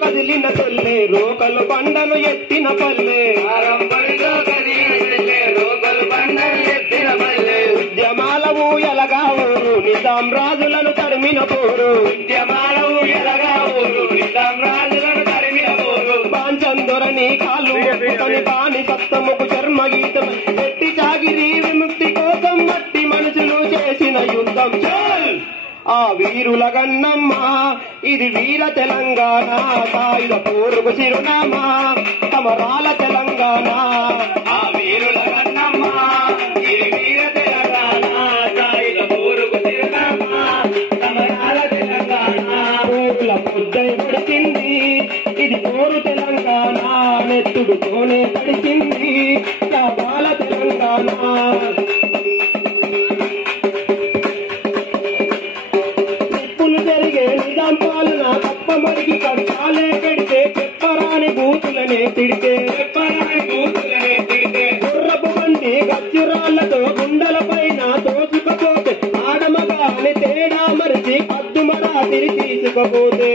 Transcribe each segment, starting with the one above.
కదిలిన చెల్లె రోకలు బండను ఎత్తిన పల్లె ఉద్యమాల ఊయలగా ఊరు నిజాం రాజులను తరిమిన పోరు బాంచందొరని కాళ్ళు పట్టుకొని బాని సత్తముకు చర్మ గీతం ఎట్టి చాగిరి విముక్తి కోసం మట్టి మనుషులు చేసిన యుద్ధం ఆ వీరుల గన్నమ్మ ఇది వీర తెలంగాణ సాయుధ పోరుకు చిరునామా సమరాల తెలంగాణ ఆ వీరుల గన్నమ్మ ఇది వీర తెలంగాణ సాయుధ పోరుకు చిరునామా సమరాల తెలంగాణ పోరుల పొద్దై పడిచింది ఇది పోరు తెలంగాణ నెత్తుడుతోనే పడిచింది లాభాల తెలంగాణ నిజాం పాలన తప్పమడికి కష్టాలే పెడితే చెప్పరాని బూతులనే తిడితే గుర్రపు బండి గచ్చురాళ్లతో గుండెల పైన తోచుకపోతే ఆడమగాని తేడా మరిచి అద్దుమరాతిరి తీసుకపోతే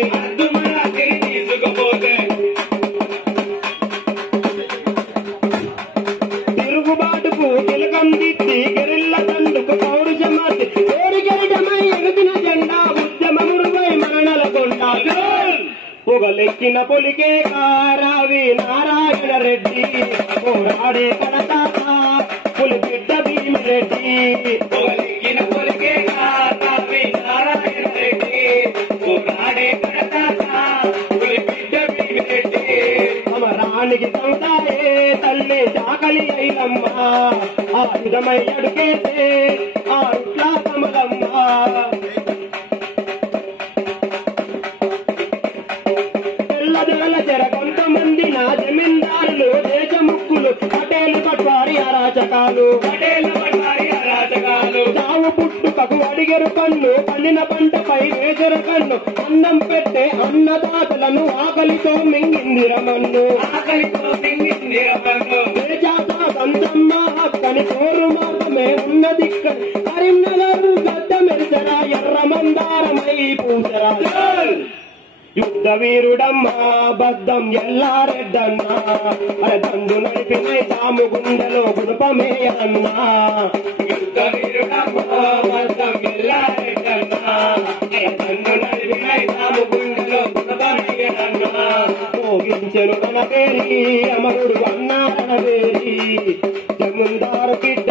తిరుగుబాటుకు తిలకం దిద్ది గెరిల్ల తండుకు పౌరుషమార్చి గెరిటమై ఎగుదిన జెండా ఉద్యమమురుపై మరణల కొంటారు పొగలెక్కిన పొలికే కారావి నారాయణ రెడ్డి పోరాడే కడతాత పులిబిడ్డ భీమిరెడ్డి పొగలెక్కిన పొలికే కారావి నారాయణ రెడ్డి పోరాడే కడతాత పులిబిడ్డ భీమిరెడ్డి అమరానికి సౌదాయే తల్లి చాకలి అయినమ్మ ఆయుధమై అడుగేసే ఆ ఇట్లా కమలమ్మ తెల్లదొరల చెర కొంతమంది నా జమీందారులు దేశ ముక్కులు పటేలు పట్వారి అరాచకాలు తావు పుట్టుకకు అడిగెరు కన్ను పండిన పంటపై వేసెరు కన్ను అన్నం పెట్టే అన్నదాతలను ఆకలితో మింగింది రమన్ను సంతమ్మ హక్కని కోరు మార్గమే ఉన్నది కరీంనగర్ గడ్డ మెరిసరా ఎర్ర మందారమై పూసరా యుద్ధ వీరుడమ్మా బద్దం ఎల్లారెడ్డన్నా అరే దండు నడిపిన తాము గుండెలో గుణపమేయన్నా యుద్ధ వీరుడమ్మా బద్దం ఎల్లారెడ్డన్నా అరే దండు నడిపిన తాము గుండెలో గుణపమేయన్నా మోగించెను కనబేరి అమరుడు అన్నారనబేరి జముందారు బిడ్డ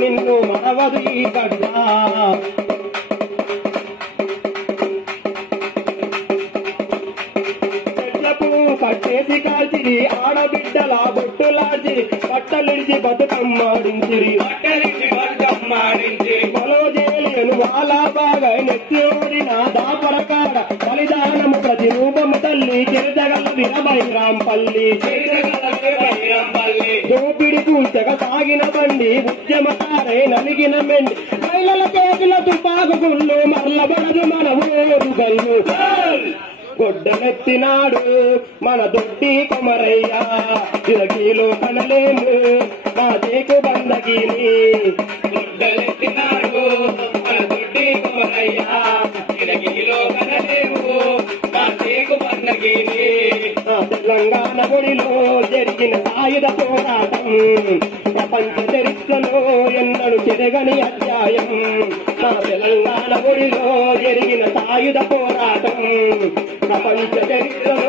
నిన్ను మరవదు ఈ గడ్డ కట్టేసి కాల్చిరి ఆడబిడ్డల బొట్టులాచిరి బట్టలిడిచి బతుకమ్మాడించిరి బలోజేలియను వాళ్ళ బాగా నెత్తి ఓడిన దాపరకాడ బలిదానము ప్రతి రూపము తల్లి చిరుజగల వినబైరాంపల్లి దోపిడి కూల్చక సాగిన బండి ఉద్యమకారై నలిగిన మెండి మహిళల చేతుల తుపాకు గుళ్ళు మరలబడదు మన ఊరు గల్లు గొడ్డలెత్తినాడు మన దొడ్డి కొమరయ్య ఇరగీలో కనలేము మా చేకు బందగిని గొడ్డలెత్తినాడు మన దొడ్డి కొమరయ్య ఇరగీలో కనలేము మా చేకు బందగిని తెలంగాణ ఒడిలో జరిగిన ఆయుధ పోరాటం ప్రపంచ చరిత్రలో ఎన్నడూ చెరగని అధ్యాయం నా తెలంగాణ ఒడిలో జరిగిన ఆయుధ పోరాటం ప్రపంచ చరిత్రలో